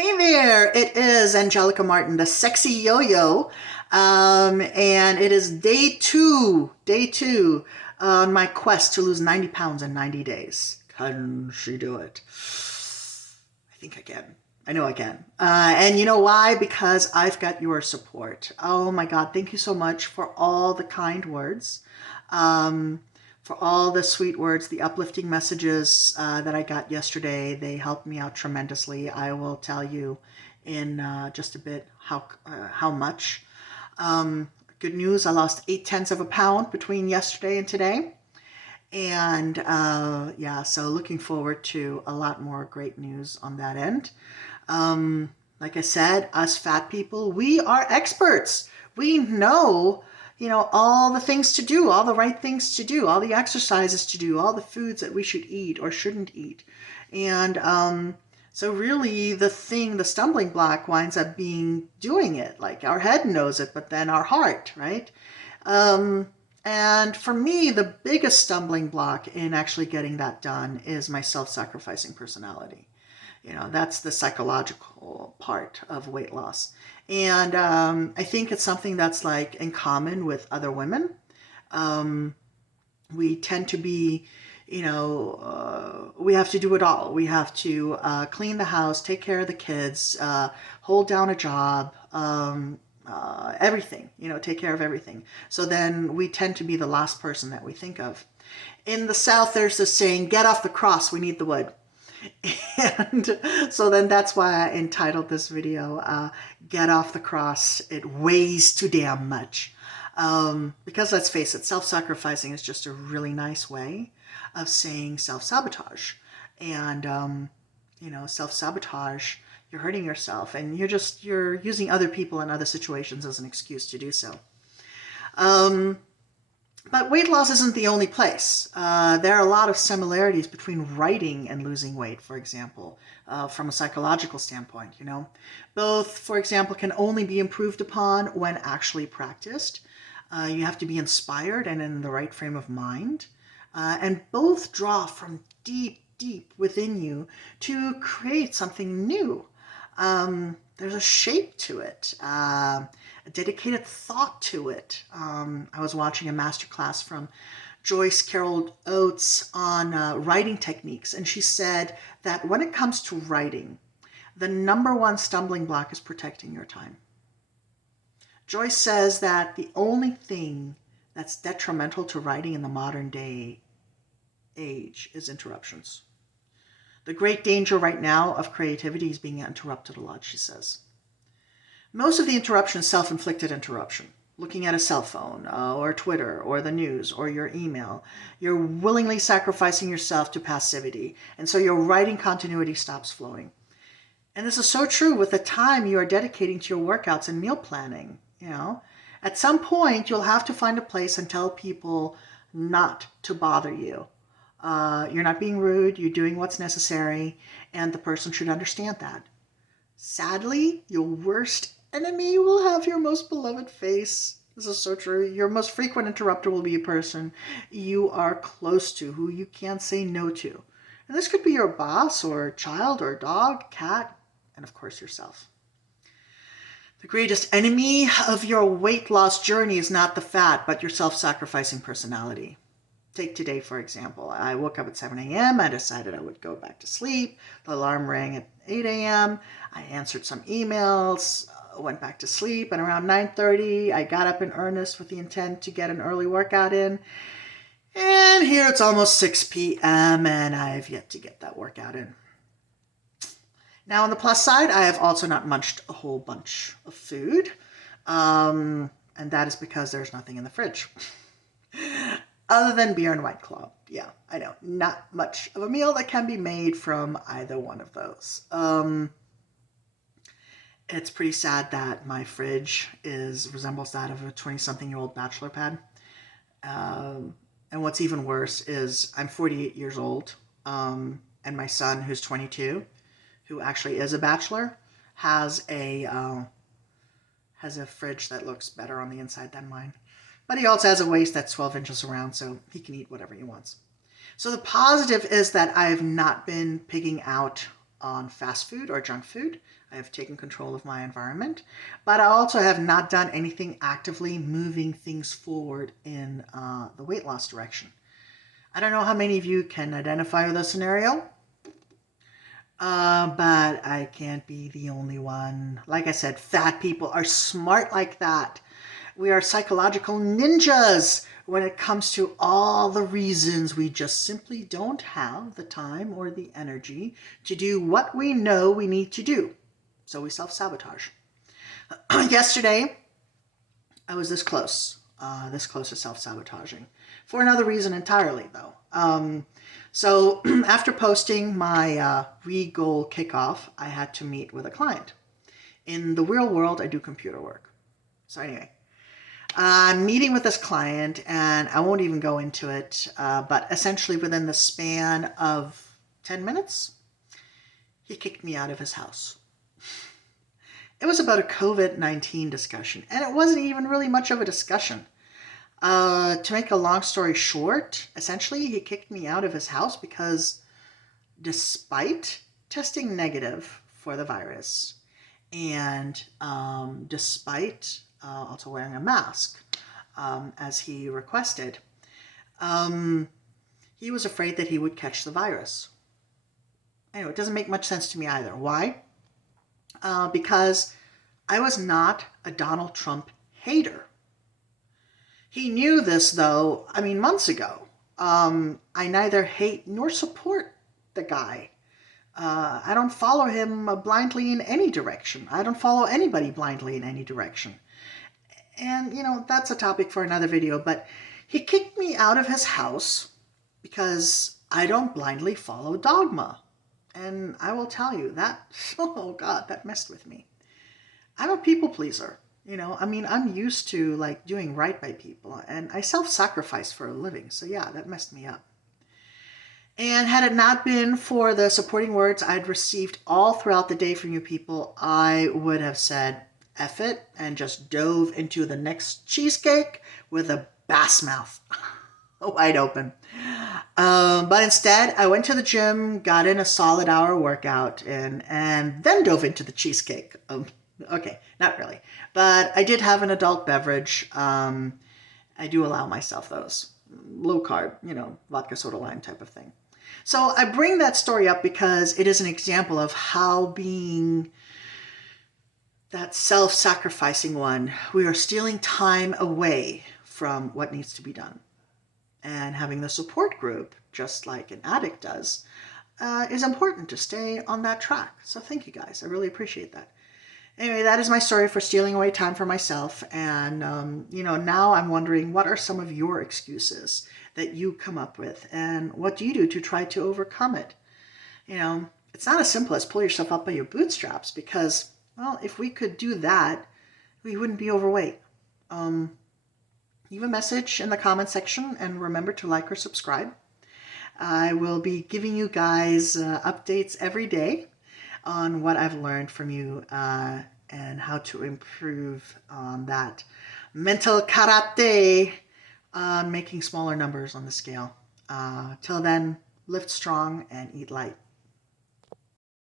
Hey there, it is Angelica Martin, the sexy yo-yo, and it is day two on my quest to lose 90 pounds in 90 days. Can she do it? I think I can. I know I can. And you know why? Because I've got your support. Oh my God, thank you so much for all the kind words, um, for all the sweet words, the uplifting messages that I got yesterday. They helped me out tremendously. I will tell you in just a bit how much. Good news, I lost 8/10 of a pound between yesterday and today. And yeah, so looking forward to a lot more great news on that end. Like I said, us fat people, we are experts. We know, all the things to do, all the right things to do, all the exercises to do, all the foods that we should eat or shouldn't eat. And so really the stumbling block winds up being doing it. Like our head knows it, but then our heart, right? And for me, the biggest stumbling block in actually getting that done is my self-sacrificing personality. That's the psychological part of weight loss. And I think it's something that's like in common with other women. Um, we tend to be, we have to do it all. We have to clean the house, take care of the kids, hold down a job, everything, take care of everything. So then we tend to be the last person that we think of. In the South, there's this saying, get off the cross, we need the wood. And so then that's why I entitled this video, Get Off the Cross, It Weighs Too Damn Much. Because let's face it, self-sacrificing is just a really nice way of saying self-sabotage. And, self-sabotage, you're hurting yourself and you're using other people and other situations as an excuse to do so. But weight loss isn't the only place. There are a lot of similarities between writing and losing weight, for example, from a psychological standpoint, Both, for example, can only be improved upon when actually practiced. You have to be inspired and in the right frame of mind. And both draw from deep, deep within you to create something new. There's a shape to it, a dedicated thought to it. I was watching a masterclass from Joyce Carol Oates on writing techniques, and she said that when it comes to writing, the number one stumbling block is protecting your time. Joyce says that the only thing that's detrimental to writing in the modern day age is interruptions. The great danger right now of creativity is being interrupted a lot, she says. Most of the interruption is self-inflicted interruption. Looking at a cell phone or Twitter or the news or your email. You're willingly sacrificing yourself to passivity. And so your writing continuity stops flowing. And this is so true with the time you are dedicating to your workouts and meal planning. At some point, you'll have to find a place and tell people not to bother you. You're not being rude, you're doing what's necessary, and the person should understand that. Sadly, your worst enemy will have your most beloved face. This is so true. Your most frequent interrupter will be a person you are close to, who you can't say no to. And this could be your boss or child or dog, cat, and of course yourself. The greatest enemy of your weight loss journey is not the fat, but your self-sacrificing personality. Take today, for example. I woke up at 7 a.m. I decided I would go back to sleep. The alarm rang at 8 a.m. I answered some emails, went back to sleep, and around 9:30, I got up in earnest with the intent to get an early workout in. And here it's almost 6 p.m., and I've yet to get that workout in. Now, on the plus side, I have also not munched a whole bunch of food, and that is because there's nothing in the fridge. Other than beer and White Claw. Yeah, I know. Not much of a meal that can be made from either one of those. It's pretty sad that my fridge resembles that of a 20-something-year-old bachelor pad. And what's even worse is I'm 48 years old, and my son, who's 22, who actually is a bachelor, has a fridge that looks better on the inside than mine. But he also has a waist that's 12 inches around, so he can eat whatever he wants. So the positive is that I have not been pigging out on fast food or junk food. I have taken control of my environment, but I also have not done anything actively moving things forward in the weight loss direction. I don't know how many of you can identify with this scenario, but I can't be the only one. Like I said, fat people are smart like that. We are psychological ninjas when it comes to all the reasons we just simply don't have the time or the energy to do what we know we need to do. So we self-sabotage. Yesterday, I was this close to self-sabotaging. For another reason entirely, though. So after posting my re-goal kickoff, I had to meet with a client. In the real world, I do computer work. So anyway, I'm meeting with this client, and I won't even go into it, but essentially within the span of 10 minutes, he kicked me out of his house. It was about a COVID-19 discussion, and it wasn't even really much of a discussion. To make a long story short, essentially he kicked me out of his house because despite testing negative for the virus and despite also wearing a mask as he requested, he was afraid that he would catch the virus. Anyway, it doesn't make much sense to me either. Why? Because I was not a Donald Trump hater. He knew this, though, months ago. I neither hate nor support the guy. I don't follow him blindly in any direction. I don't follow anybody blindly in any direction. And, that's a topic for another video, but he kicked me out of his house because I don't blindly follow dogma. And I will tell you that, oh God, that messed with me. I'm a people pleaser. I'm used to doing right by people, and I self-sacrifice for a living. So yeah, that messed me up. And had it not been for the supporting words I'd received all throughout the day from you people, I would have said, F it, and just dove into the next cheesecake with a bass mouth wide open. But instead, I went to the gym, got in a solid hour workout, and then dove into the cheesecake. Okay, not really. But I did have an adult beverage. I do allow myself those. Low carb, vodka, soda, lime type of thing. So I bring that story up because it is an example of how being that self-sacrificing one, we are stealing time away from what needs to be done. And having the support group, just like an addict does, is important to stay on that track. So thank you guys. I really appreciate that. Anyway, that is my story for stealing away time for myself. And, now I'm wondering, what are some of your excuses that you come up with? And what do you do to try to overcome it? It's not as simple as pull yourself up by your bootstraps because, well, if we could do that, we wouldn't be overweight. Leave a message in the comment section and remember to like or subscribe. I will be giving you guys updates every day on what I've learned from you and how to improve on that mental karate on making smaller numbers on the scale. Till then, lift strong and eat light.